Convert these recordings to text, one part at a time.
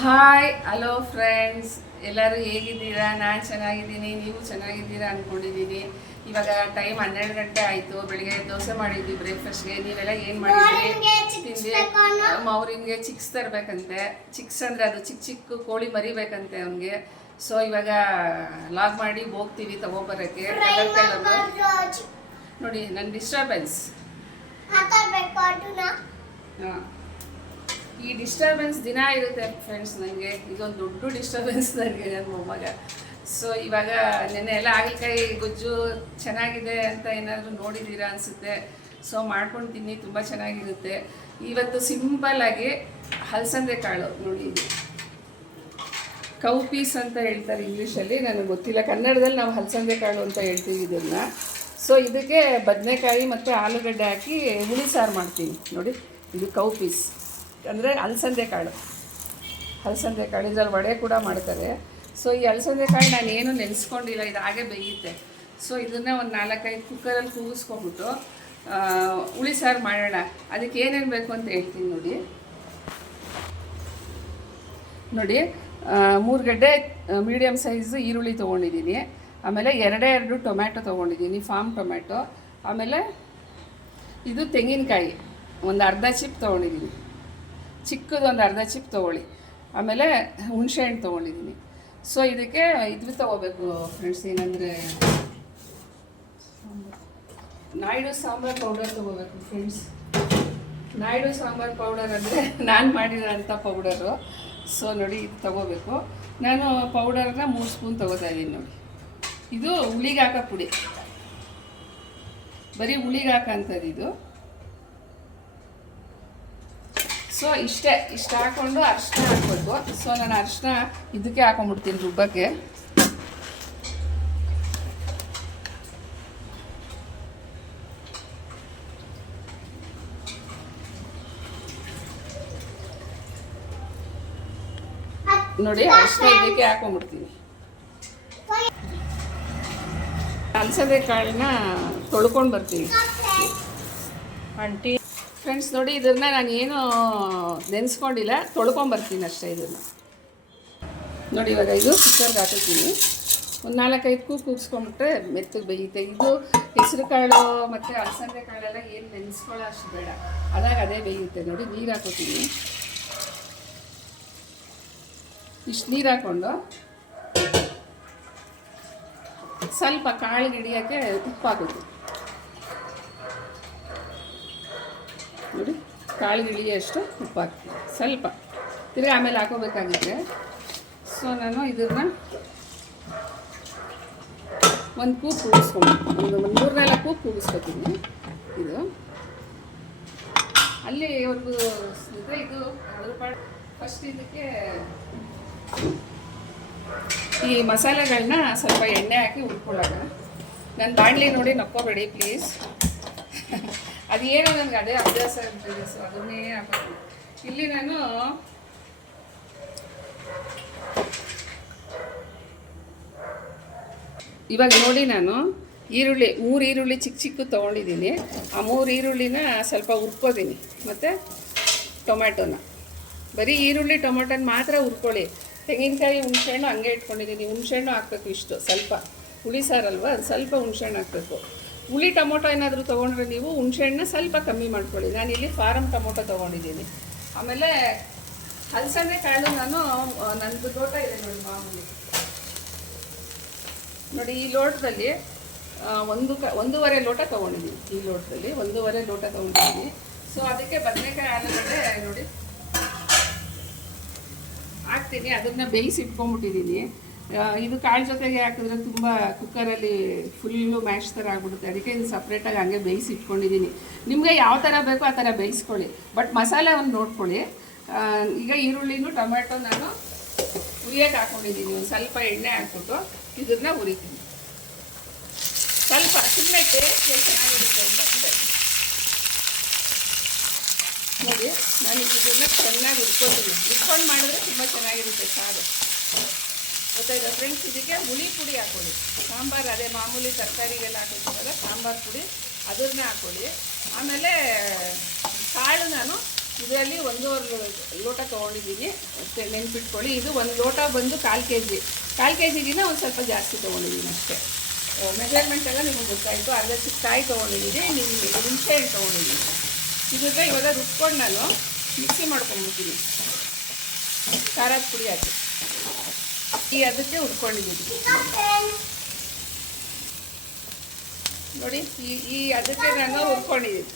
Hi hello friends, ಎಲ್ಲರೂ ಹೇಗಿದ್ದೀರಾ? ನಾನು ಚೆನ್ನಾಗಿದ್ದೀನಿ, ನೀವು ಚೆನ್ನಾಗಿದ್ದೀರಾ ಅಂದ್ಕೊಂಡಿದ್ದೀನಿ. ಇವಾಗ ಟೈಮ್ 12 ಗಂಟೆ ಆಯಿತು. ಬೆಳಿಗ್ಗೆ ದೋಸೆ ಮಾಡಿದ್ವಿ ಬ್ರೇಕ್ಫಾಸ್ಟ್ಗೆ. ನೀವೆಲ್ಲ ಏನು ಮಾಡಿದ್ರಿ? ತಿಂದು ಅವ್ರಿಗೆ ಚಿಕ್ಸ್ ತರಬೇಕಂತೆ. ಚಿಕ್ಸ್ ಅಂದರೆ ಅದು ಚಿಕ್ಕ ಚಿಕ್ಕ ಕೋಳಿ ಮರಿಬೇಕಂತೆ ಅವನಿಗೆ. ಸೊ ಇವಾಗ ಲಾಗ್ ಮಾಡಿ ಹೋಗ್ತೀವಿ ತೊಗೊಬರೋಕ್ಕೆ. ಕಲರ್ ಕಲರ್ ನೋಡಿ, ನನ್ನ ಡಿಸ್ಟರ್ಬೆನ್ಸ್. ಹಾಂ, ಈ ಡಿಸ್ಟರ್ಬೆನ್ಸ್ ದಿನ ಇರುತ್ತೆ ಫ್ರೆಂಡ್ಸ್. ನನಗೆ ಇದೊಂದು ದೊಡ್ಡ ಡಿಸ್ಟರ್ಬೆನ್ಸ್ ನನಗೆ, ನನ್ನ ಮೊಮ್ಮಗ. ಸೊ ಇವಾಗ ನೆನ್ನೆ ಎಲ್ಲ ಹಾಗಲಕಾಯಿ ಗೊಜ್ಜು ಚೆನ್ನಾಗಿದೆ ಅಂತ ಏನಾದರೂ ನೋಡಿದ್ದೀರಾ ಅನಿಸುತ್ತೆ. ಸೊ ಮಾಡ್ಕೊಂಡು ತಿನ್ನಿ, ತುಂಬ ಚೆನ್ನಾಗಿರುತ್ತೆ. ಇವತ್ತು ಸಿಂಪಲ್ಲಾಗಿ ಹಲಸಂದೆ ಕಾಳು ನೋಡಿ, ಇದು ಕೌ ಪೀಸ್ ಅಂತ ಹೇಳ್ತಾರೆ ಇಂಗ್ಲೀಷಲ್ಲಿ, ನನಗೆ ಗೊತ್ತಿಲ್ಲ. ಕನ್ನಡದಲ್ಲಿ ನಾವು ಹಲಸಂದೆ ಕಾಳು ಅಂತ ಹೇಳ್ತೀವಿ ಇದನ್ನು. ಸೊ ಇದಕ್ಕೆ ಬದನೆಕಾಯಿ ಮತ್ತು ಆಲೂಗಡ್ಡೆ ಹಾಕಿ ಹುಳಿ ಸಾರು ಮಾಡ್ತೀನಿ ನೋಡಿ. ಇದು ಕೌ ಪೀಸ್ ಅಂದರೆ ಹಲಸಂದೆ ಕಾಳು. ಇದರಲ್ಲಿ ವಡೆ ಕೂಡ ಮಾಡ್ತಾರೆ. ಸೊ ಈ ಹಲಸಂದೆ ಕಾಳು ನಾನು ಏನು ನೆನೆಸ್ಕೊಂಡಿಲ್ಲ, ಇದು ಹಾಗೆ ಬೇಯುತ್ತೆ. ಸೊ ಇದನ್ನು ಒಂದು 4-5 ಕುಕ್ಕರಲ್ಲಿ ಕೂಗಿಸ್ಕೊಂಬಿಟ್ಟು ಹುಳಿ ಸಾರು ಮಾಡೋಣ. ಅದಕ್ಕೆ ಏನೇನು ಬೇಕು ಅಂತ ಹೇಳ್ತೀನಿ ನೋಡಿ. 3 ಗಡ್ಡೆ ಮೀಡಿಯಮ್ ಸೈಜ್ ಈರುಳ್ಳಿ ತೊಗೊಂಡಿದ್ದೀನಿ. ಆಮೇಲೆ 2 ಟೊಮ್ಯಾಟೊ ತೊಗೊಂಡಿದ್ದೀನಿ, ಫಾರ್ಮ್ ಟೊಮ್ಯಾಟೊ. ಆಮೇಲೆ ಇದು ತೆಂಗಿನಕಾಯಿ ಒಂದು ಅರ್ಧ ಚಿಪ್ ತೊಗೊಂಡಿದ್ದೀನಿ, ಚಿಕ್ಕದು ಒಂದು ಅರ್ಧ ಚಿಪ್ ತೊಗೊಳ್ಳಿ. ಆಮೇಲೆ ಹುಣಸೆಹಣ್ಣು ತೊಗೊಂಡಿದ್ದೀನಿ. ಸೊ ಇದಕ್ಕೆ ಇದು ತೊಗೋಬೇಕು ಫ್ರೆಂಡ್ಸ್, ಏನಂದರೆ ನಾಯ್ಡು ಸಾಂಬಾರು ಪೌಡರ್ ತೊಗೋಬೇಕು ಫ್ರೆಂಡ್ಸ್. ನಾಯ್ಡು ಸಾಂಬಾರು ಪೌಡರ್ ಅಂದರೆ ನಾನು ಮಾಡಿರೋಂಥ ಪೌಡರು. ಸೊ ನೋಡಿ, ಇದು ತೊಗೋಬೇಕು. ನಾನು ಪೌಡರ್ನ 3 ಸ್ಪೂನ್ ತೊಗೋತಾ ಇದ್ದೀನಿ ನೋಡಿ. ಇದು ಹುಳಿಗೆ ಹಾಕೋ ಪುಡಿ, ಬರೀ ಹುಳಿಗೆ ಹಾಕೋಂಥದ್ದು ಇದು. ಸೊ ಇಷ್ಟು ಹಾಕ್ಕೊಂಡು ಅರಿಶಿನ ಹಾಕ್ಬೇಕು. ಸೊ ನಾನು ಅರಿಶಿನ ಇದಕ್ಕೆ ಹಾಕೊಂಡ್ಬಿಡ್ತೀನಿ ರುಬ್ಬಕ್ಕೆ. ನೋಡಿ, ಅರಿಶಿನ ಇದಕ್ಕೆ ಹಾಕೊಂಡ್ಬಿಡ್ತೀನಿ. ಹಲಸಂದೆ ಕಾಳನ್ನ ತೊಳ್ಕೊಂಡು ಬರ್ತೀನಿ ಆಂಟಿ. ಫ್ರೆಂಡ್ಸ್ ನೋಡಿ, ಇದನ್ನು ನಾನು ಏನು ನೆನೆಸ್ಕೊಂಡಿಲ್ಲ, ತೊಳ್ಕೊಂಬರ್ತೀನಿ ಅಷ್ಟೇ ಇದನ್ನು ನೋಡಿ. ಇವಾಗ ಇದು ಕುಕ್ಕರ್ಗೆ ಹಾಕಿದ್ದೀನಿ. ಒಂದು 4-5 ಕೂಗಿಸ್ಕೊಂಬಿಟ್ರೆ ಮೆತ್ತಗೆ ಬೇಯುತ್ತೆ. ಇದು ಹೆಸರು ಕಾಳು ಮತ್ತು ಅಲಸಂದೆ ಕಾಳೆಲ್ಲ ಏನು ನೆನೆಸ್ಕೊಳ್ಳೋ ಅಷ್ಟು ಬೇಡ, ಅದೇ ಬೇಯುತ್ತೆ ನೋಡಿ. ನೀರು ಹಾಕೋತೀನಿ. ಇಷ್ಟು ನೀರು ಹಾಕ್ಕೊಂಡು ಸ್ವಲ್ಪ ಕಾಳಿಗೆ ಹಿಡಿಯೋಕ್ಕೆ ಉಪ್ಪು ಹಾಕೋದು ನೋಡಿ. ಕಾಳಿಗೆ ಹಿಡಿಯೋಷ್ಟು ಉಪ್ಪು ಹಾಕ್ತೀನಿ ಸ್ವಲ್ಪ, ತಿರುಗಿ ಆಮೇಲೆ ಹಾಕೋಬೇಕಾಗುತ್ತೆ. ಸೊ ನಾನು ಇದನ್ನು ಒಂದು ಕೂಗು ಕೂಗಿಸ್ಕೊಂಡು ಒಂದು 3-4 ಕೂಗು ಕೂಗಿಸ್ಕೊತೀನಿ. ಇದು ಅಲ್ಲಿವರೆಗೂ ಇದು ಅದ್ರ ಪಾಡು. ಫಸ್ಟ್ ಇದಕ್ಕೆ ಈ ಮಸಾಲೆಗಳನ್ನ ಸ್ವಲ್ಪ ಎಣ್ಣೆ ಹಾಕಿ ಹುರ್ಕೊಳ್ಳೋಣ. ನನ್ನ ಬಾಣಲಿ ನೋಡಿ ನಕ್ಕೋಬೇಡಿ ಪ್ಲೀಸ್. ಅದೇನೋ ನನಗೆ ಅದೇ ಅಭ್ಯಾಸ ಇರ್ತದೆ. ಸೊ ಅದನ್ನೇ ಹಾಕೋದು. ಇಲ್ಲಿ ನಾನು ಇವಾಗ ನೋಡಿ, ನಾನು 3 ಈರುಳ್ಳಿ ಚಿಕ್ಕ ತೊಗೊಂಡಿದ್ದೀನಿ. ಆ 3 ಈರುಳ್ಳಿನ ಸ್ವಲ್ಪ ಹುರ್ಕೋತೀನಿ. ಮತ್ತು ಟೊಮ್ಯಾಟೋನ, ಬರೀ ಈರುಳ್ಳಿ ಟೊಮೆಟೊನ ಮಾತ್ರ ಹುರ್ಕೊಳ್ಳಿ. ತೆಂಗಿನಕಾಯಿ ಹುಣಸೆಹಣ್ಣು ಹಂಗೆ ಇಟ್ಕೊಂಡಿದ್ದೀನಿ. ಹುಣಸೆಹಣ್ಣು ಹಾಕಬೇಕು ಇಷ್ಟು, ಸ್ವಲ್ಪ ಹುಳಿ ಸಾರಲ್ವ, ಅದು ಸ್ವಲ್ಪ ಹುಣಸೆಹಣ್ಣು ಹಾಕಬೇಕು. ಹುಳಿ ಟೊಮೊಟೊ ಏನಾದರೂ ತೊಗೊಂಡ್ರೆ ನೀವು ಹುಣಸೆಹಣ್ಣು ಸ್ವಲ್ಪ ಕಮ್ಮಿ ಮಾಡ್ಕೊಳ್ಳಿ. ನಾನಿಲ್ಲಿ ಫಾರಮ್ ಟೊಮೊಟೊ ತೊಗೊಂಡಿದ್ದೀನಿ. ಆಮೇಲೆ ಹಲಸಂದೆ ಕಾಳು ನಾನು ನನ್ನದು ಲೋಟ ಇದೆ ನೋಡಿ, ಮಾಮೂಲಿ ನೋಡಿ. ಈ ಲೋಟದಲ್ಲಿ 1.5 ಲೋಟ ತೊಗೊಂಡಿದ್ದೀನಿ. ಈ ಲೋಟದಲ್ಲಿ 1.5 ಲೋಟ ತೊಗೊಂಡಿದ್ದೀನಿ. ಸೊ ಅದಕ್ಕೆ ಬದನೆಕಾಯಿ ಆಲೂಗಡ್ಡೆ ನೋಡಿ ಹಾಕ್ತೀನಿ. ಅದನ್ನು ಬೇಯಿಸಿ ಇಟ್ಕೊಂಡ್ಬಿಟ್ಟಿದ್ದೀನಿ. ಇದು ಕಾಳು ಜೊತೆಗೆ ಹಾಕಿದ್ರೆ ತುಂಬ ಕುಕ್ಕರಲ್ಲಿ ಫುಲ್ಲು ಮ್ಯಾಶ್ ಥರ ಆಗಿಬಿಡುತ್ತೆ. ಅದಕ್ಕೆ ಇದು ಸಪ್ರೇಟಾಗಿ ಹಂಗೆ ಬೇಯಿಸಿ ಇಟ್ಕೊಂಡಿದ್ದೀನಿ. ನಿಮಗೆ ಯಾವ ಥರ ಬೇಕೋ ಆ ಥರ ಬೇಯಿಸ್ಕೊಳ್ಳಿ, ಬಟ್ ಮಸಾಲೆ ಒಂದು ನೋಡ್ಕೊಳ್ಳಿ. ಈಗ ಈರುಳ್ಳಿನೂ ಟೊಮೆಟೊ ನಾನು ಹುರಿಯೋಕೆ ಹಾಕ್ಕೊಂಡಿದ್ದೀನಿ. ಒಂದು ಸ್ವಲ್ಪ ಎಣ್ಣೆ ಹಾಕ್ಬಿಟ್ಟು ಇದನ್ನು ಹುರಿತೀನಿ. ಸ್ವಲ್ಪ ಸುಮ್ಮನೆ ಟೇಸ್ಟ್ಗೆ ಚೆನ್ನಾಗಿರುತ್ತೆ ಅಂತ ನೋಡಿ. ನಾನು ಇದನ್ನು ಚೆನ್ನಾಗಿ ಹುರ್ಕೊಂಡು ಮಾಡಿದ್ರೆ ತುಂಬ ಚೆನ್ನಾಗಿರುತ್ತೆ ಸಾರು, ಗೊತ್ತಾಯ್ತಾ ಫ್ರೆಂಡ್ಸ್. ಇದಕ್ಕೆ ಹುಳಿ ಪುಡಿ ಹಾಕ್ಕೊಳ್ಳಿ. ಸಾಂಬಾರು ಅದೇ ಮಾಮೂಲಿ ತರಕಾರಿಗೆಲ್ಲ ಹಾಕೋದ್ರಲ್ಲ ಸಾಂಬಾರು ಪುಡಿ, ಅದನ್ನ ಹಾಕ್ಕೊಳ್ಳಿ. ಆಮೇಲೆ ಕಾಳು ನಾನು ಇದರಲ್ಲಿ 1.5 ಲೋಟ ತೊಗೊಂಡಿದ್ದೀನಿ ಅಷ್ಟೇ, ನೆನ್ಪಿಟ್ಕೊಳ್ಳಿ. ಇದು 1 ಲೋಟ ಬಂದು 1/4 ಕೆ ಜಿಗಿನ ಒಂದು ಸ್ವಲ್ಪ ಜಾಸ್ತಿ ತೊಗೊಂಡಿದ್ದೀನಿ ಅಷ್ಟೇ. ಮೆಜರ್ಮೆಂಟ್ ಎಲ್ಲ ನಿಮಗೆ ಗೊತ್ತಾಯಿತು. ಅರ್ಧ ಚಿಕ್ಕ ಕಾಯಿ ತೊಗೊಂಡಿದ್ದೀನಿ, ನಿಮಗೆ ಹುಣಸೆ ಹಣ್ಣು ತೊಗೊಂಡಿದ್ದೀನಿ. ಇದಕ್ಕೆ ಇವಾಗ ರುಬ್ಕೊಂಡು ನಾನು ಮಿಕ್ಸಿ ಮಾಡ್ಕೊಂಡ್ಬಿಡ್ತೀನಿ. ಖಾರದ ಪುಡಿ ಹಾಕಿ ಅದಕ್ಕೆ ಹುರ್ಕೊಂಡಿದ್ದೀನಿ ನೋಡಿ. ಈ ಅದಕ್ಕೆ ನಾನು ಹುರ್ಕೊಂಡಿದ್ದೀನಿ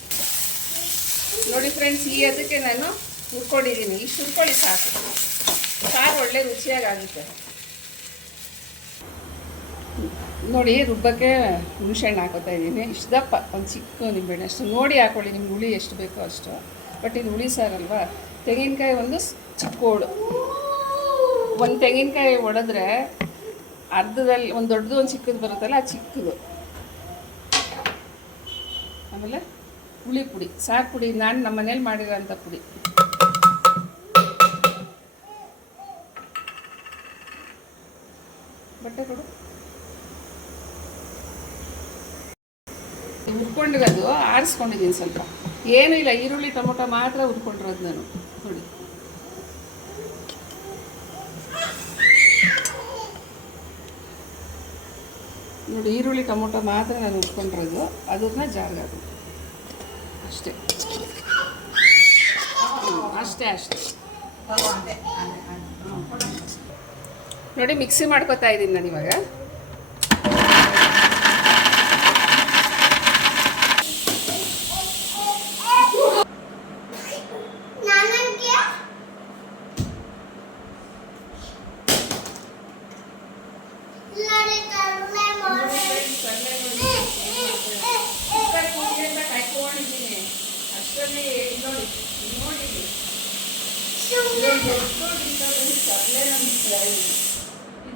ನೋಡಿ ಫ್ರೆಂಡ್ಸ್. ಈ ಅದಕ್ಕೆ ನಾನು ಹುರ್ಕೊಂಡಿದ್ದೀನಿ. ಇಷ್ಟು ಹುರ್ಕೊಳ್ಳಿ ಸಾಕು. ಸಾರು ಒಳ್ಳೆ ರುಚಿಯಾಗುತ್ತೆ ನೋಡಿ. ರುಬ್ಬಕ್ಕೆ ಹುಣಸೆಹಣ್ಣು ಹಾಕೋತಾ ಇದ್ದೀನಿ. ಇಷ್ಟು ದಪ್ಪ ಒಂದು ಚಿಕ್ಕ ನಿಂಬೆಹಣ್ಣು ಅಷ್ಟು ನೋಡಿ ಹಾಕ್ಕೊಳ್ಳಿ, ನಿಮ್ಗೆ ಹುಳಿ ಎಷ್ಟು ಬೇಕೋ ಅಷ್ಟು. ಬಟ್ ಇದು ಹುಳಿ ಸಾರಲ್ವಾ. ತೆಂಗಿನಕಾಯಿ ಒಂದು ಚಿಕ್ಕ ಹೋಳು, ಒಂದು ತೆಂಗಿನಕಾಯಿ ಒಡೆದ್ರೆ ಅರ್ಧದಲ್ಲಿ ಒಂದು ದೊಡ್ಡದು ಒಂದು ಚಿಕ್ಕದು ಬರುತ್ತಲ್ಲ, ಆ ಚಿಕ್ಕದು. ಆಮೇಲೆ ಹುಳಿ ಪುಡಿ, ಸಾರು ಪುಡಿ, ನಾನು ನಮ್ಮ ಮನೇಲಿ ಮಾಡಿರೋಂಥ ಪುಡಿ. ಬಟ್ಟೆ ಕೊಡು. ಹುರ್ಕೊಂಡಿರೋದು ಆರಿಸ್ಕೊಂಡಿದ್ದೀನಿ ಸ್ವಲ್ಪ. ಏನೂ ಇಲ್ಲ, ಈರುಳ್ಳಿ ಟೊಮೊಟೊ ಮಾತ್ರ ಹುರ್ಕೊಂಡಿರೋದು ನಾನು ನೋಡಿ. ನೋಡಿ, ಈರುಳ್ಳಿ ಟೊಮೊಟೊ ಮಾತ್ರ ನಾನು ಹುರ್ಕೊಂಡಿರೋದು. ಅದನ್ನ ಜಾರ್ಗಾಕು ಅಷ್ಟೇ ಅಷ್ಟೇ ಅಷ್ಟೇ ನೋಡಿ. ಮಿಕ್ಸಿ ಮಾಡ್ಕೊತಾ ಇದ್ದೀನಿ ನಾನು ಇವಾಗ.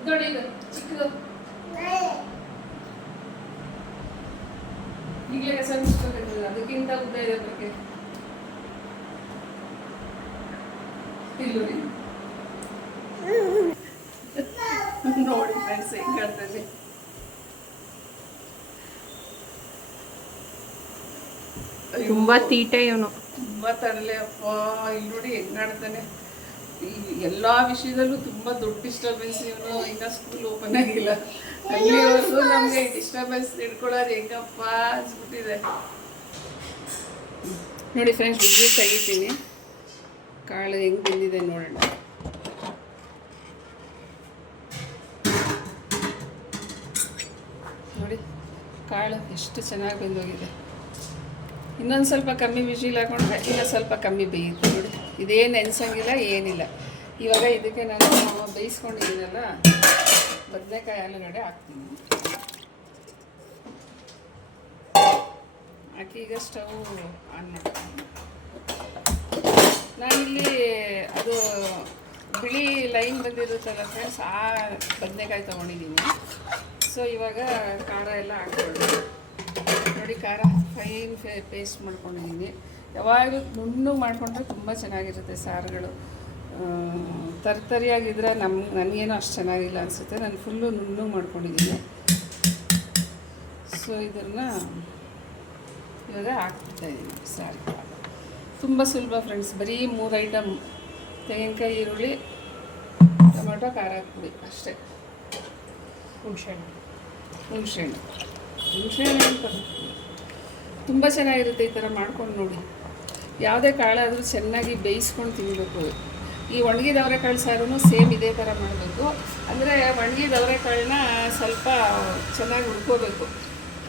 ನೋಡಿ ಇದು ಚಿಕ್ಕದು ಈಗಲೇ ಕಸ ಮುಚ್ಕೋಬೇಕು, ಅದಕ್ಕಿಂತ ಉದ್ದ ಇದೆ ಬಗ್ಗೆ. ನೋಡಿ ಫ್ರೆಂಡ್ಸ್ ಹೆಂಗ್ ಹೇಳ್ತಾನೆ. ತುಂಬಾ ತೀಟೆ ಇವನು, ತುಂಬಾ ತರಲೆ ಅಪ್ಪ. ಇಲ್ಲಿ ನೋಡಿ ಹೆಂಗ್ ಆಡ್ತಾನೆ. ಎಲ್ಲ ವಿಷಯದಲ್ಲೂ ತುಂಬ ದೊಡ್ಡ ಡಿಸ್ಟರ್ಬೆನ್ಸ್ ಇವನು. ಇನ್ನು ಸ್ಕೂಲ್ ಓಪನ್ ಆಗಿಲ್ಲ, ಅಲ್ಲಿವರೆಗೂ ನಮಗೆ ಡಿಸ್ಟರ್ಬೆನ್ಸ್ ಹಿಡ್ಕೊಳ್ಳೋದು ಹೆಂಗಪ್ಪ ಅನ್ಸ್ಬಿಟ್ಟಿದೆ ನೋಡಿ ಫ್ರೆಂಡ್ಸ್. ಬಿಸಿ ತೆಗಿತೀನಿ, ಕಾಳು ಹೆಂಗೆ ಬಂದಿದೆ ನೋಡೋಣ. ನೋಡಿ ಕಾಳು ಎಷ್ಟು ಚೆನ್ನಾಗಿ ಬಂದೋಗಿದೆ. ಇನ್ನೊಂದು ಸ್ವಲ್ಪ ಕಮ್ಮಿ ವಿಜಿಲ್ ಹಾಕೊಂಡ್ರೆ ಇನ್ನೂ ಸ್ವಲ್ಪ ಕಮ್ಮಿ ಬೇಯುತ್ತೆ ನೋಡಿ. ಇದೇನು ನೆನೆಸಂಗಿಲ್ಲ, ಏನಿಲ್ಲ. ಇವಾಗ ಇದಕ್ಕೆ ನಾನು ಬೇಯಿಸ್ಕೊಂಡಿದ್ದೀನಲ್ಲ ಬದನೆಕಾಯಿ ಆಲೂಗಡ್ಡೆ ಹಾಕ್ತೀನಿ. ಹಾಕಿ ಈಗ ಸ್ಟವ್ ಆನ್ ಮಾಡ್ತೀನಿ. ನಾನಿಲ್ಲಿ ಅದು ಬಿಳಿ ಲೈನ್ ಬಂದಿರುತ್ತಲ್ಲ ಫ್ರೆಂಡ್ಸ್, ಆ ಬದನೆಕಾಯಿ ತೊಗೊಂಡಿದ್ದೀನಿ. ಸೊ ಇವಾಗ ಖಾರ ಎಲ್ಲ ಹಾಕ್ಕೊಂಡು ನೋಡಿ, ಖಾರ ಫೈನ್ ಪೇಸ್ಟ್ ಮಾಡ್ಕೊಂಡಿದ್ದೀನಿ. ಯಾವಾಗಲೂ ನುಣ್ಣು ಮಾಡಿಕೊಂಡ್ರೆ ತುಂಬ ಚೆನ್ನಾಗಿರುತ್ತೆ ಸಾರುಗಳು. ತರ್ತರಿಯಾಗಿದ್ದರೆ ನನಗೇನೋ ಅಷ್ಟು ಚೆನ್ನಾಗಿಲ್ಲ ಅನಿಸುತ್ತೆ. ನಾನು ಫುಲ್ಲು ನುಣ್ಣು ಮಾಡ್ಕೊಂಡಿದ್ದೀನಿ. ಸೊ ಇದನ್ನು ಇವಾಗ ಹಾಕ್ಬಿಡ್ತಾಯಿದ್ದೀನಿ ಸಾರು. ತುಂಬ ಸುಲಭ ಫ್ರೆಂಡ್ಸ್. ಬರೀ 3 ಐಟಮ್: ತೆಂಗಿನಕಾಯಿ, ಈರುಳ್ಳಿ, ಟೊಮೆಟೊ, ಖಾರ ಪುಡಿ ಅಷ್ಟೇ. ಹುಣಸೆಹಣ್ಣು ತುಂಬ ಚೆನ್ನಾಗಿರುತ್ತೆ. ಈ ಥರ ಮಾಡ್ಕೊಂಡು ನೋಡಿ. ಯಾವುದೇ ಕಾಳಾದರೂ ಚೆನ್ನಾಗಿ ಬೇಯಿಸ್ಕೊಂಡು ತಿನ್ನಬೇಕು. ಈ ಒಣಗಿದ ಅವರೆಕಾಳು ಸಾರೂ ಸೇಮ್ ಇದೇ ಥರ ಮಾಡಬೇಕು. ಅಂದರೆ ಒಣಗಿದ ಅವರೆಕಾಳನ್ನ ಸ್ವಲ್ಪ ಚೆನ್ನಾಗಿ ಹುರ್ಕೋಬೇಕು.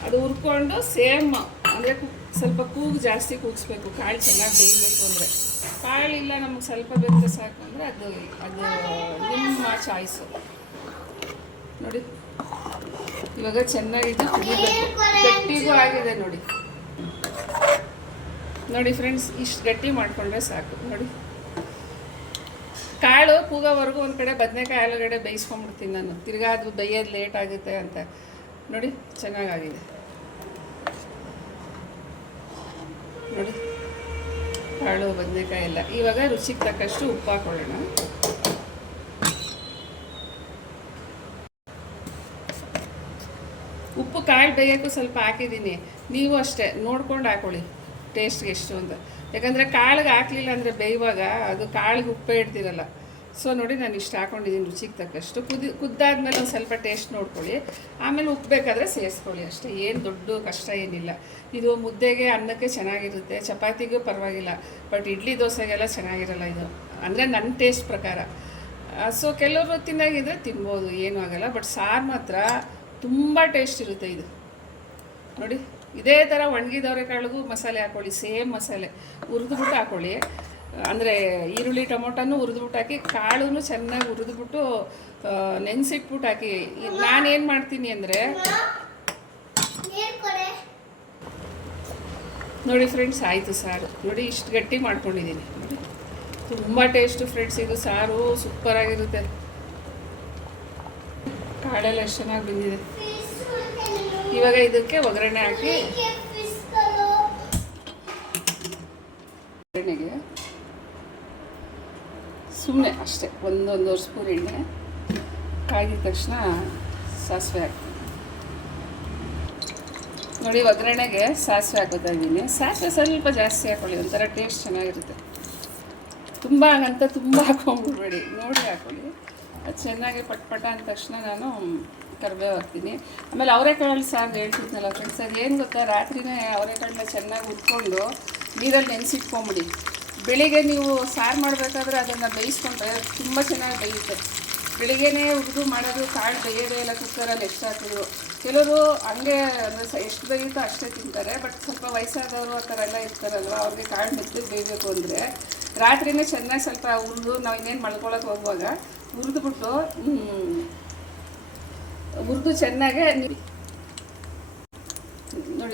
ಅದು ಹುರ್ಕೊಂಡು ಸೇಮ್ ಅಂದರೆ ಸ್ವಲ್ಪ ಕೂಗು ಜಾಸ್ತಿ ಕೂಗಿಸ್ಬೇಕು. ಕಾಳು ಚೆನ್ನಾಗಿ ಬೇಯಬೇಕು ಅಂದರೆ. ಕಾಳಿಲ್ಲ ನಮಗೆ ಸ್ವಲ್ಪ ಬೆಂದರೆ ಸಾಕು ಅಂದರೆ ಅದು ನಿಮ್ಮ ಚಾಯ್ಸು ನೋಡಿ. ಇವಾಗ ಚೆನ್ನಾಗಿದ್ದು ಕುದಿಬೇಕು. ಗಟ್ಟಿಗೂ ಆಗಿದೆ ನೋಡಿ. ನೋಡಿ ಫ್ರೆಂಡ್ಸ್, ಇಷ್ಟು ಗಟ್ಟಿ ಮಾಡಿಕೊಂಡ್ರೆ ಸಾಕು ನೋಡಿ. ಕಾಳು ಕೂಗೋವರೆಗೂ ಒಂದು ಕಡೆ ಬದನೆಕಾಯಿ ಆಲೂಗಡ್ಡೆ ಬೇಯಿಸ್ಕೊಂಡ್ಬಿಡ್ತೀನಿ ನಾನು. ತಿರ್ಗಾ ಅದು ಬೇಯೋದು ಲೇಟ್ ಆಗುತ್ತೆ ಅಂತ ನೋಡಿ. ಚೆನ್ನಾಗಾಗಿದೆ ನೋಡಿ ಕಾಳು ಬದನೆಕಾಯಿ ಎಲ್ಲ. ಇವಾಗ ರುಚಿಗೆ ತಕ್ಕಷ್ಟು ಉಪ್ಪು ಹಾಕೊಳ್ಳೋಣ. ಉಪ್ಪು ಕಾಳು ಬೇಯೋಕ್ಕೂ ಸ್ವಲ್ಪ ಹಾಕಿದ್ದೀನಿ. ನೀವು ಅಷ್ಟೇ ನೋಡ್ಕೊಂಡು ಹಾಕೊಳ್ಳಿ ಟೇಸ್ಟ್ಗೆ ಎಷ್ಟು ಅಂತ. ಯಾಕಂದರೆ ಕಾಳಿಗೆ ಹಾಕಲಿಲ್ಲ ಅಂದರೆ ಬೇಯುವಾಗ ಅದು ಕಾಳಿಗೆ ಉಪ್ಪೇ ಇಡ್ತಿರಲ್ಲ. ಸೊ ನೋಡಿ ನಾನು ಇಷ್ಟು ಹಾಕ್ಕೊಂಡಿದ್ದೀನಿ ರುಚಿಗೆ ತಕ್ಕಷ್ಟು. ಕುದ್ದಾದ್ಮೇಲೆ ಒಂದು ಸ್ವಲ್ಪ ಟೇಸ್ಟ್ ನೋಡ್ಕೊಳ್ಳಿ, ಆಮೇಲೆ ಉಪ್ಪು ಬೇಕಾದರೆ ಸೇರಿಸ್ಕೊಳ್ಳಿ ಅಷ್ಟೇ. ಏನು ದೊಡ್ಡ ಕಷ್ಟ ಏನಿಲ್ಲ. ಇದು ಮುದ್ದೆಗೆ ಅನ್ನಕ್ಕೆ ಚೆನ್ನಾಗಿರುತ್ತೆ, ಚಪಾತಿಗೂ ಪರವಾಗಿಲ್ಲ, ಬಟ್ ಇಡ್ಲಿ ದೋಸೆಗೆಲ್ಲ ಚೆನ್ನಾಗಿರಲ್ಲ ಇದು, ಅಂದರೆ ನನ್ನ ಟೇಸ್ಟ್ ಪ್ರಕಾರ. ಸೊ ಕೆಲವರು ತಿನ್ನಾಗಿದ್ದರೆ ತಿನ್ಬೋದು, ಏನೂ ಆಗಲ್ಲ. ಬಟ್ ಸಾರು ಮಾತ್ರ ತುಂಬ ಟೇಸ್ಟ್ ಇರುತ್ತೆ ಇದು. ನೋಡಿ ಇದೇ ಥರ ಒಣಗಿದವರೆ ಕಾಳಿಗೂ ಮಸಾಲೆ ಹಾಕ್ಕೊಳ್ಳಿ, ಸೇಮ್ ಮಸಾಲೆ ಹುರಿದ್ಬಿಟ್ಟು ಹಾಕ್ಕೊಳ್ಳಿ. ಅಂದರೆ ಈರುಳ್ಳಿ ಟೊಮೊಟೊನೂ ಹುರಿದ್ಬಿಟ್ಟು ಹಾಕಿ, ಕಾಳು ಚೆನ್ನಾಗಿ ಹುರಿದ್ಬಿಟ್ಟು ನೆನೆಸಿಟ್ಬಿಟ್ಟು ಹಾಕಿ. ನಾನೇನು ಮಾಡ್ತೀನಿ ಅಂದರೆ ನೋಡಿ ಫ್ರೆಂಡ್ಸ್, ಆಯಿತು ಸಾರು ನೋಡಿ ಇಷ್ಟು ಗಟ್ಟಿ ಮಾಡ್ಕೊಂಡಿದ್ದೀನಿ. ನೋಡಿ ತುಂಬ ಟೇಸ್ಟು ಫ್ರೆಂಡ್ಸ್, ಇದು ಸಾರು ಸೂಪರಾಗಿರುತ್ತೆ. ಕಾಳೆಲ್ಲ ಎಷ್ಟು ಚೆನ್ನಾಗಿ ಬಂದಿದೆ. ಇವಾಗ ಇದಕ್ಕೆ ಒಗ್ಗರಣೆ ಹಾಕಿ, ಒಗ್ಗರಣೆಗೆ ಸುಮ್ಮನೆ ಅಷ್ಟೇ ಒಂದೊಂದೂವರೆ ಸ್ಪೂನ್ ಎಣ್ಣೆ ಕಾಯ್ದಿದ ತಕ್ಷಣ ಸಾಸಿವೆ ಹಾಕ್ತೀನಿ. ನೋಡಿ ಒಗ್ಗರಣೆಗೆ ಸಾಸಿವೆ ಹಾಕೋತಾ ಇದ್ದೀನಿ. ಸಾಸಿವೆ ಸ್ವಲ್ಪ ಜಾಸ್ತಿ ಹಾಕ್ಕೊಳ್ಳಿ, ಒಂಥರ ಟೇಸ್ಟ್ ಚೆನ್ನಾಗಿರುತ್ತೆ. ತುಂಬ ಹಂಗಂತ ತುಂಬ ಹಾಕೊಂಡ್ಬಿಡ್ಬೇಡಿ, ನೋಡಿ ಹಾಕ್ಕೊಳ್ಳಿ. ಅದು ಚೆನ್ನಾಗಿ ಪಟ್ಪಟ ಅಂದ ತಕ್ಷಣ ನಾನು ಕರಿಬೇವು ಹಾಕ್ತೀನಿ. ಆಮೇಲೆ ಅವರೆಕಾಳು ಸಾರು ಹೇಳ್ತಿದ್ನಲ್ಲ ಫ್ರೆಂಡ್ಸ್, ಅದು ಏನು ಗೊತ್ತಾ, ರಾತ್ರಿನೇ ಅವರೆಕಾಳನ್ನ ಚೆನ್ನಾಗಿ ಹುರ್ಕೊಂಡು ನೀರಲ್ಲಿ ನೆನೆಸಿಟ್ಕೊಂಬಿಡಿ. ಬೆಳಿಗ್ಗೆ ನೀವು ಸಾರು ಮಾಡಬೇಕಾದ್ರೆ ಅದನ್ನು ಬೇಯಿಸ್ಕೊಂಡ್ರೆ ತುಂಬ ಚೆನ್ನಾಗಿ ಬೇಯುತ್ತೆ. ಬೆಳಿಗ್ಗೆನೇ ಹುರಿದು ಮಾಡೋದು, ಕಾಳು ಬೇಯೋದೇ ಇಲ್ಲ ಕುಕ್ಕರಲ್ಲಿ ಎಷ್ಟು ಹಾಕಿದ್ರು. ಕೆಲವರು ಹಂಗೆ ಅಂದರೆ ಎಷ್ಟು ಬೇಯುತ್ತೋ ಅಷ್ಟೇ ತಿಂತಾರೆ. ಬಟ್ ಸ್ವಲ್ಪ ವಯಸ್ಸಾದವರು ಆ ಥರ ಎಲ್ಲ ಇರ್ತಾರಲ್ವ, ಅವ್ರಿಗೆ ಕಾಳು ಮೆತ್ತಗೆ ಬೇಯಬೇಕು ಅಂದರೆ ರಾತ್ರಿನೇ ಚೆನ್ನಾಗಿ ಸ್ವಲ್ಪ ಹುರಿದು, ನಾವು ಇನ್ನೇನು ಮಲ್ಕೊಳಕ್ಕೆ ಹೋಗುವಾಗ ಹುರಿದ್ಬಿಟ್ಟು ಹುರಿದು ಚೆನ್ನಾಗೆ ನೋಡಿ.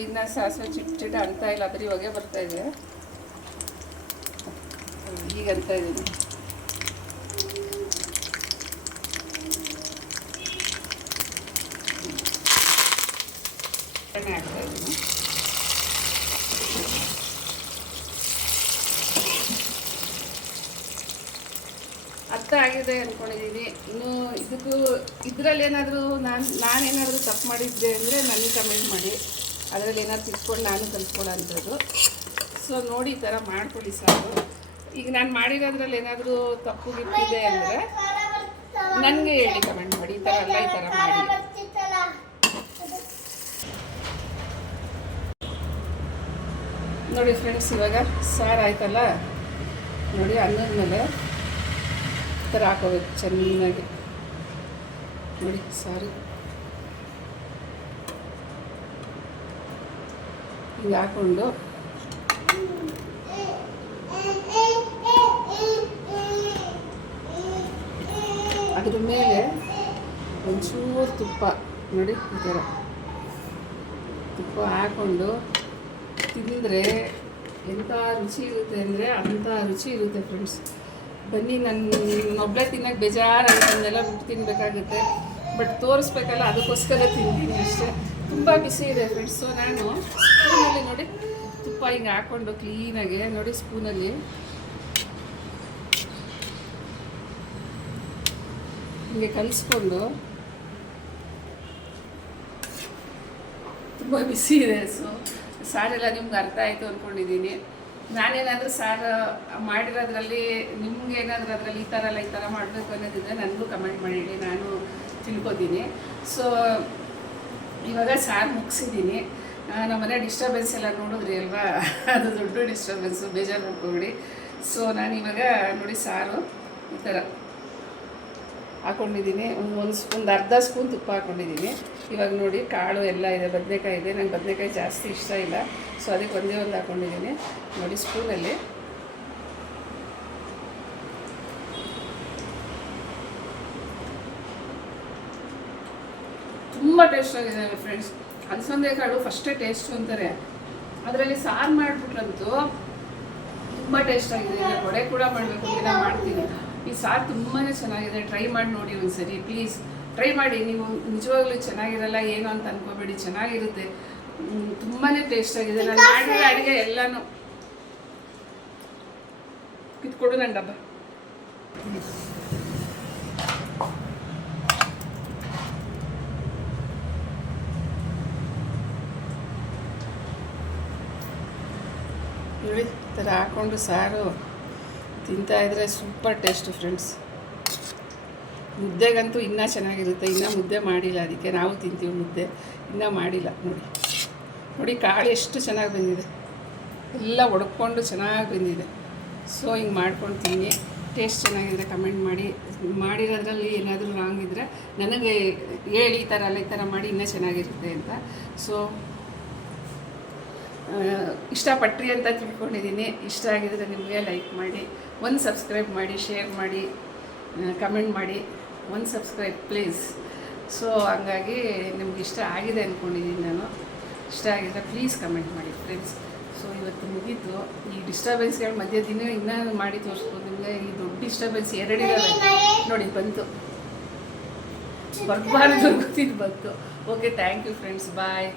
ಇನ್ನು ಸಾಸಿವೆ ಚಿಟ್ಟ ಅಂತ ಇಲ್ಲ, ಬರೀ ಹೊಗೆ ಬರ್ತಾಯಿದೆ, ಈಗ ಅಂತ ಇದ್ದೀನಿ. ಎಣ್ಣೆ ಹಾಕ್ತಾ ಇದ್ದೀನಿ. ಅರ್ಥ ಆಗಿದೆ ಅಂದ್ಕೊಂಡಿದ್ದೀನಿ. ಇನ್ನು ಇದಕ್ಕೂ ಇದರಲ್ಲಿ ಏನಾದರೂ ನಾನೇನಾದರೂ ತಪ್ಪು ಮಾಡಿದ್ದೆ ಅಂದರೆ ನನಗೆ ಕಮೆಂಟ್ ಮಾಡಿ, ಅದರಲ್ಲಿ ಏನಾದ್ರು ತಿಳ್ಕೊಂಡು ನಾನು ಕಲಿಸ್ಕೊಳ್ಳೋ ಅಂಥದ್ದು. ಸೊ ನೋಡಿ ಈ ಥರ ಮಾಡ್ಕೊಳ್ಳಿ ಸಾಕು. ಈಗ ನಾನು ಮಾಡಿರೋದ್ರಲ್ಲಿ ಏನಾದರೂ ತಪ್ಪು ಗಿಪ್ಪಿದೆ ಅಂದರೆ ನನಗೆ ಹೇಳಿ, ಕಮೆಂಟ್ ಮಾಡಿ, ಈ ಥರ ಅಲ್ಲ ಈ ಥರ ಮಾಡಿ. ನೋಡಿ ಫ್ರೆಂಡ್ಸ್, ಇವಾಗ ಸಾರು ಆಯ್ತಲ್ಲ ನೋಡಿ, ಅನ್ನದ ಮೇಲೆ ಈ ಥರ ಹಾಕೋಬೇಕು ಚೆನ್ನಾಗಿ. ನೋಡಿ ಸಾರು ಹಿಂಗೆ ಹಾಕ್ಕೊಂಡು ಅದ್ರ ಮೇಲೆ ಒಂಚೂರು ತುಪ್ಪ ನೋಡಿ ಈ ಥರ ತುಪ್ಪ ಹಾಕ್ಕೊಂಡು ತಿಂದರೆ ಎಂಥ ರುಚಿ ಇರುತ್ತೆ ಅಂದರೆ ಅಂಥ ರುಚಿ ಇರುತ್ತೆ ಫ್ರೆಂಡ್ಸ್. ಬನ್ನಿ, ನನ್ನೊಬ್ಬಳೇ ತಿನ್ನೋಕ್ಕೆ ಬೇಜಾರಾಗುತ್ತೆ, ಅದನ್ನೆಲ್ಲ ಬಿಟ್ಟು ತಿನ್ನಬೇಕಾಗುತ್ತೆ. ಬಟ್ ತೋರಿಸ್ಬೇಕಲ್ಲ, ಅದಕ್ಕೋಸ್ಕರ ತಿಂತೀನಿ ಅಷ್ಟೇ. ತುಂಬ ಬಿಸಿ ಇದೆ ಫ್ರೆಂಡ್ಸ್. ಸೊ ನಾನು ಸ್ಪೂನಲ್ಲಿ ನೋಡಿ ತುಪ್ಪ ಹಿಂಗೆ ಹಾಕ್ಕೊಂಡು ಕ್ಲೀನಾಗಿ ನೋಡಿ ಸ್ಪೂನಲ್ಲಿ ಹಿಂಗೆ ಕಲಿಸ್ಕೊಂಡು, ತುಂಬ ಬಿಸಿ ಇದೆ. ಸೊ ಸಾರೆಲ್ಲ ನಿಮ್ಗೆ ಅರ್ಥ ಆಯಿತು ಅಂದ್ಕೊಂಡಿದ್ದೀನಿ. ನಾನೇನಾದರೂ ಸಾರು ಮಾಡಿರೋದ್ರಲ್ಲಿ ನಿಮ್ಗೆ ಏನಾದರೂ ಅದರಲ್ಲಿ ಈ ಥರ ಎಲ್ಲ ಈ ಥರ ಮಾಡಬೇಕು ಅನ್ನೋದಿದ್ರೆ ನನಗೂ ಕಮೆಂಟ್ ಮಾಡಿಡಿ, ನಾನು ತಿಳ್ಕೊತೀನಿ. ಸೊ ಇವಾಗ ಸಾರು ಮುಗಿಸಿದ್ದೀನಿ. ನಮ್ಮ ಮನೆ ಡಿಸ್ಟರ್ಬೆನ್ಸ್ ಎಲ್ಲ ನೋಡಿದ್ರಿ ಅಲ್ವಾ, ಅದು ದೊಡ್ಡ ಡಿಸ್ಟರ್ಬೆನ್ಸು, ಬೇಜಾರು ಮಾಡ್ಕೊಬೇಡಿ. ಸೊ ನಾನು ಇವಾಗ ನೋಡಿ ಸಾರು ಈ ಥರ ಹಾಕ್ಕೊಂಡಿದ್ದೀನಿ. ಒಂದು ಅರ್ಧ ಸ್ಪೂನ್ ತುಪ್ಪ ಹಾಕ್ಕೊಂಡಿದ್ದೀನಿ. ಇವಾಗ ನೋಡಿ ಕಾಳು ಎಲ್ಲ ಇದೆ, ಬದನೆಕಾಯಿ ಇದೆ. ನಂಗೆ ಬದನೆಕಾಯಿ ಜಾಸ್ತಿ ಇಷ್ಟ ಇಲ್ಲ, ಸೊ ಅದಕ್ಕೆ ಒಂದೇ ಒಂದು ಹಾಕ್ಕೊಂಡಿದ್ದೀನಿ ನೋಡಿ ಸ್ಪೂನಲ್ಲಿ. ತುಂಬ ಟೇಸ್ಟ್ ಆಗಿದೆ ಫ್ರೆಂಡ್ಸ್. ಅಲಸಂದೆ ಕಾಳು ಫಸ್ಟೇ ಟೇಸ್ಟು ಅಂತಾರೆ, ಅದರಲ್ಲಿ ಸಾರು ಮಾಡಿಬಿಟ್ರಂತೂ ತುಂಬ ಟೇಸ್ಟ್ ಆಗಿದೆ. ವಡೆ ಕೂಡ ಮಾಡಬೇಕು ಅಂತ ನಾನು ಮಾಡ್ತೀನಿ. ಈ ಸಾರು ತುಂಬಾ ಚೆನ್ನಾಗಿದೆ, ಟ್ರೈ ಮಾಡಿ ನೋಡಿ ಒಂದ್ಸರಿ ಪ್ಲೀಸ್. ಟ್ರೈ ಮಾಡಿ, ನೀವು ನಿಜವಾಗ್ಲೂ ಚೆನ್ನಾಗಿರಲ್ಲ ಏನು ಅಂತ ಅನ್ಕೋಬೇಡಿ, ಚೆನ್ನಾಗಿರುತ್ತೆ, ತುಂಬಾ ಟೇಸ್ಟ್ ಆಗಿದೆ. ನಾನು ಮಾಡಿರೋ ಅಡುಗೆ ಎಲ್ಲನೂ ಕಿತ್ಕೊಡು ನನ್ನ ಡಬ್ಬ. ನೋಡಿ ಈ ಥರ ಹಾಕ್ಕೊಂಡು ಸಾರು ತಿಂತಾಯಿದ್ರೆ ಸೂಪರ್ ಟೇಸ್ಟು ಫ್ರೆಂಡ್ಸ್. ಮುದ್ದೆಗಂತೂ ಇನ್ನೂ ಚೆನ್ನಾಗಿರುತ್ತೆ. ಇನ್ನೂ ಮುದ್ದೆ ಮಾಡಿಲ್ಲ, ಅದಕ್ಕೆ ನಾವು ತಿಂತೀವಿ ಮುದ್ದೆ, ಇನ್ನೂ ಮಾಡಿಲ್ಲ. ನೋಡಿ ಕಾಳು ಎಷ್ಟು ಚೆನ್ನಾಗಿ ಬಂದಿದೆ, ಎಲ್ಲ ಒಡ್ಕೊಂಡು ಚೆನ್ನಾಗಿ ಬಂದಿದೆ. ಸೊ ಹಿಂಗೆ ಮಾಡ್ಕೊಂಡು ತಿನ್ನಿ. ಟೇಸ್ಟ್ ಚೆನ್ನಾಗಿದ್ರೆ ಕಮೆಂಟ್ ಮಾಡಿ, ಮಾಡಿರೋದ್ರಲ್ಲಿ ಏನಾದರೂ ರಾಂಗ್ ಇದ್ದರೆ ನನಗೆ ಹೇಳಿ, ಈ ಥರ ಅಲ್ಲ ಈ ಥರ ಮಾಡಿ ಇನ್ನೂ ಚೆನ್ನಾಗಿರುತ್ತೆ ಅಂತ. ಸೊ ಇಷ್ಟಪಟ್ರಿ ಅಂತ ತಿಳ್ಕೊಂಡಿದ್ದೀನಿ. ಇಷ್ಟ ಆಗಿದರೆ ನಿಮಗೆ ಲೈಕ್ ಮಾಡಿ, ಒಂದು ಸಬ್ಸ್ಕ್ರೈಬ್ ಮಾಡಿ, ಶೇರ್ ಮಾಡಿ, ಕಮೆಂಟ್ ಮಾಡಿ. ಒಂದು ಸಬ್ಸ್ಕ್ರೈಬ್ ಪ್ಲೀಸ್. ಸೊ ಹಂಗಾಗಿ ನಿಮ್ಗೆ ಇಷ್ಟ ಆಗಿದೆ ಅಂದ್ಕೊಂಡಿದ್ದೀನಿ ನಾನು. ಇಷ್ಟ ಆಗಿದ್ರೆ ಪ್ಲೀಸ್ ಕಮೆಂಟ್ ಮಾಡಿ ಫ್ರೆಂಡ್ಸ್. ಸೊ ಇವತ್ತು ಮುಗೀತು. ಈ ಡಿಸ್ಟರ್ಬೆನ್ಸ್ಗಳ ಮಧ್ಯೆ ದಿನ ಇನ್ನೂ ಮಾಡಿ ತೋರಿಸ್ಬೋದು ನಿಮಗೆ. ಈ ದೊಡ್ಡ ಡಿಸ್ಟರ್ಬೆನ್ಸ್ ಎರಡಿದ್ದಾವೆ ನೋಡಿ, ಬಂತು, ಬರಬಾರ್ದು ಗೊತ್ತಿದ್ದು ಬಂತು. Okay, thank you friends, bye.